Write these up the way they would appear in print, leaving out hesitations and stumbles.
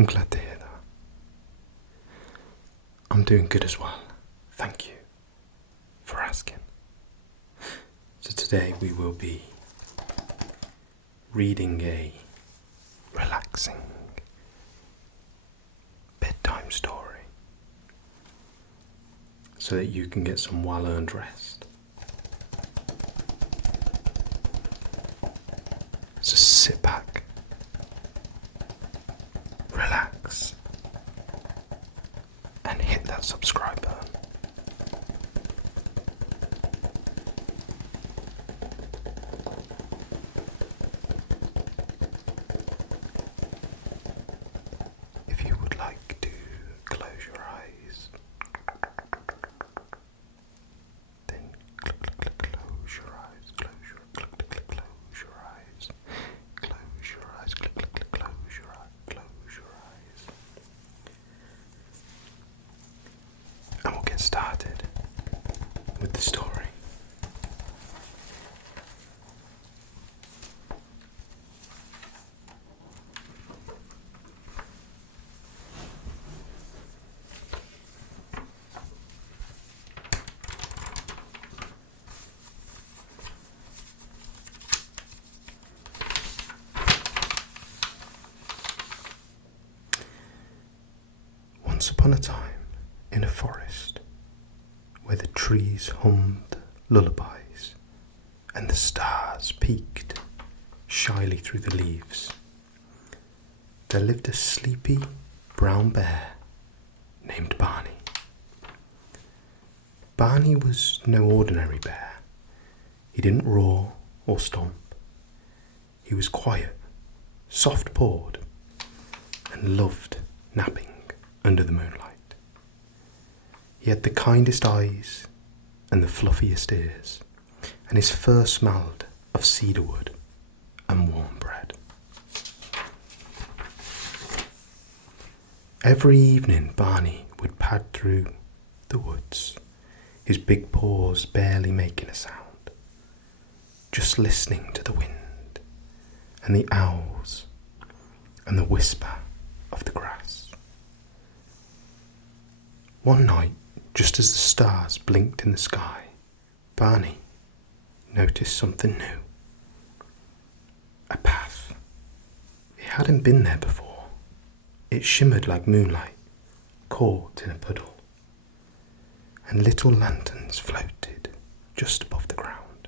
I'm glad to hear that. I'm doing good as well. Thank you for asking. So today we will be reading a relaxing bedtime story so that you can get some well-earned rest. So sit back, relax, and hit that subscribe button. If you would like to close your eyes, then close your eyes, close your eyes, close your eyes, close your eyes, close your eyes. And we'll get started with the story. Once upon a time, in a forest, where the trees hummed lullabies and the stars peeked shyly through the leaves, there lived a sleepy brown bear named Barney. Barney was no ordinary bear. He didn't roar or stomp. He was quiet, soft-pawed, and loved napping under the moonlight. He had the kindest eyes and the fluffiest ears, and his fur smelled of cedarwood and warm bread. Every evening Barney would pad through the woods, his big paws barely making a sound, just listening to the wind and the owls and the whisper of the grass. One night, just as the stars blinked in the sky, Barney noticed something new. A path. It hadn't been there before. It shimmered like moonlight, caught in a puddle, and little lanterns floated just above the ground,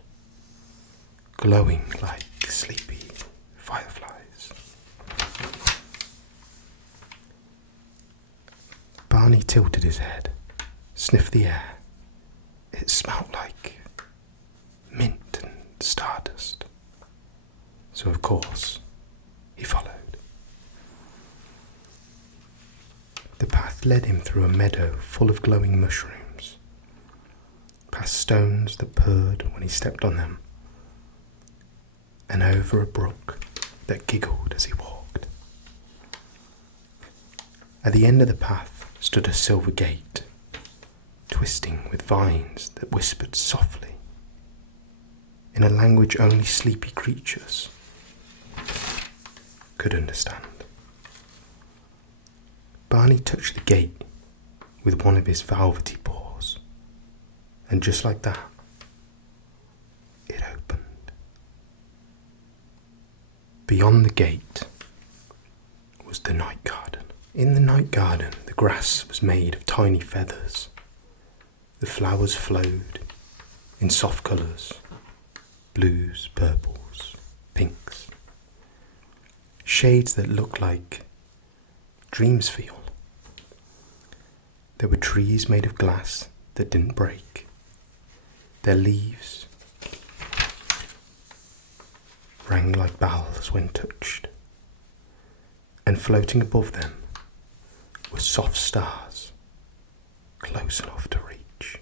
glowing like sleepy fireflies. Barney tilted his head, sniffed the air. It smelt like mint and stardust. So of course, he followed. The path led him through a meadow full of glowing mushrooms, past stones that purred when he stepped on them, and over a brook that giggled as he walked. At the end of the path stood a silver gate, twisting with vines that whispered softly, in a language only sleepy creatures could understand. Barney touched the gate with one of his velvety paws, and just like that, it opened. Beyond the gate was the night garden. In the night garden, the grass was made of tiny feathers. The flowers flowed in soft colours, blues, purples, pinks, shades that looked like dreams feel. There were trees made of glass that didn't break. Their leaves rang like bells when touched, and floating above them were soft stars, close enough to reach.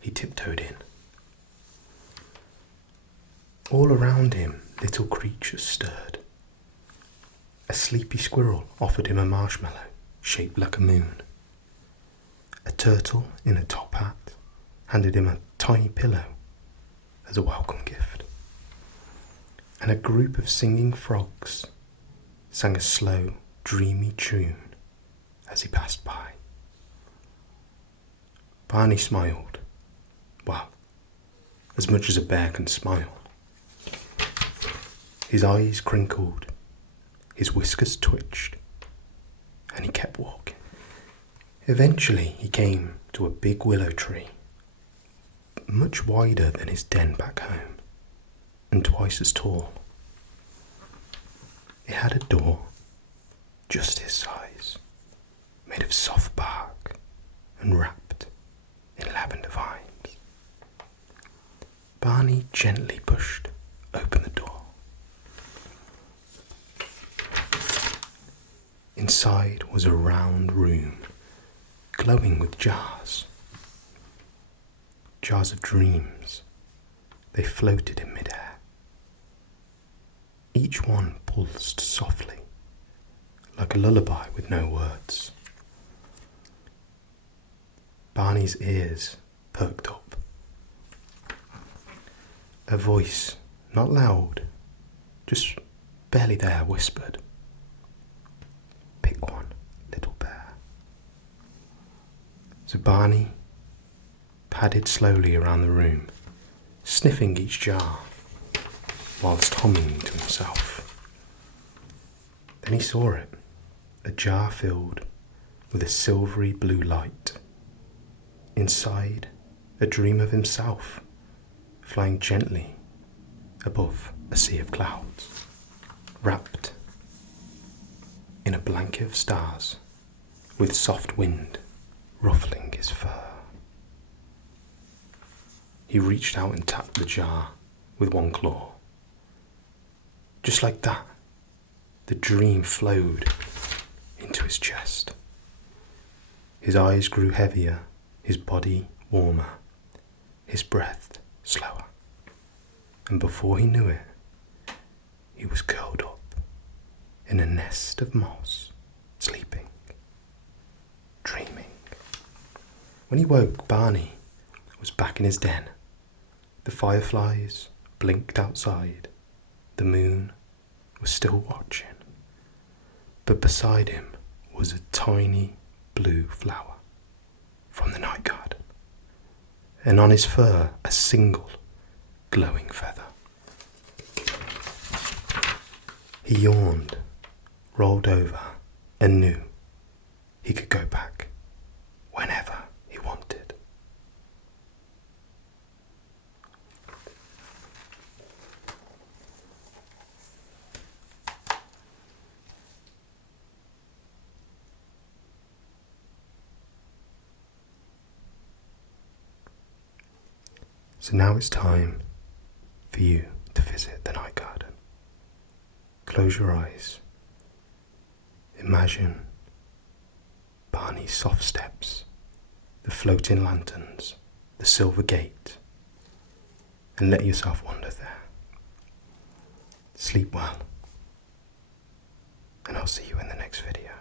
He tiptoed in. All around him, little creatures stirred. A sleepy squirrel offered him a marshmallow shaped like a moon. A turtle in a top hat handed him a tiny pillow as a welcome gift. And a group of singing frogs sang a slow, dreamy tune as he passed by. Barney smiled. Well, as much as a bear can smile. His eyes crinkled, his whiskers twitched, and he kept walking. Eventually he came to a big willow tree, much wider than his den back home, and twice as tall. It had a door just his size, made of soft bark and wrapped in lavender vines. Barney gently pushed open the door. Inside was a round room, glowing with jars. Jars of dreams. They floated in midair. Each one pulsed softly, like a lullaby with no words. Barney's ears perked up. A voice, not loud, just barely there, whispered, "Pick one, little bear." So Barney padded slowly around the room, sniffing each jar, whilst humming to himself. Then he saw it, a jar filled with a silvery blue light. Inside, a dream of himself, flying gently above a sea of clouds, wrapped in a blanket of stars, with soft wind ruffling his fur. He reached out and tapped the jar with one claw. Just like that, the dream flowed into his chest. His eyes grew heavier, his body warmer, his breath slower. And before he knew it, he was curled up in a nest of moss, sleeping, dreaming. When he woke, Barney was back in his den. The fireflies blinked outside. The moon was still watching. But beside him was a tiny blue flower from the night garden, and on his fur a single glowing feather. He yawned, rolled over, and knew he could go back whenever he wanted. So now it's time for you to visit the night garden. Close your eyes. Imagine Barney's soft steps, the floating lanterns, the silver gate, and let yourself wander there. Sleep well, and I'll see you in the next video.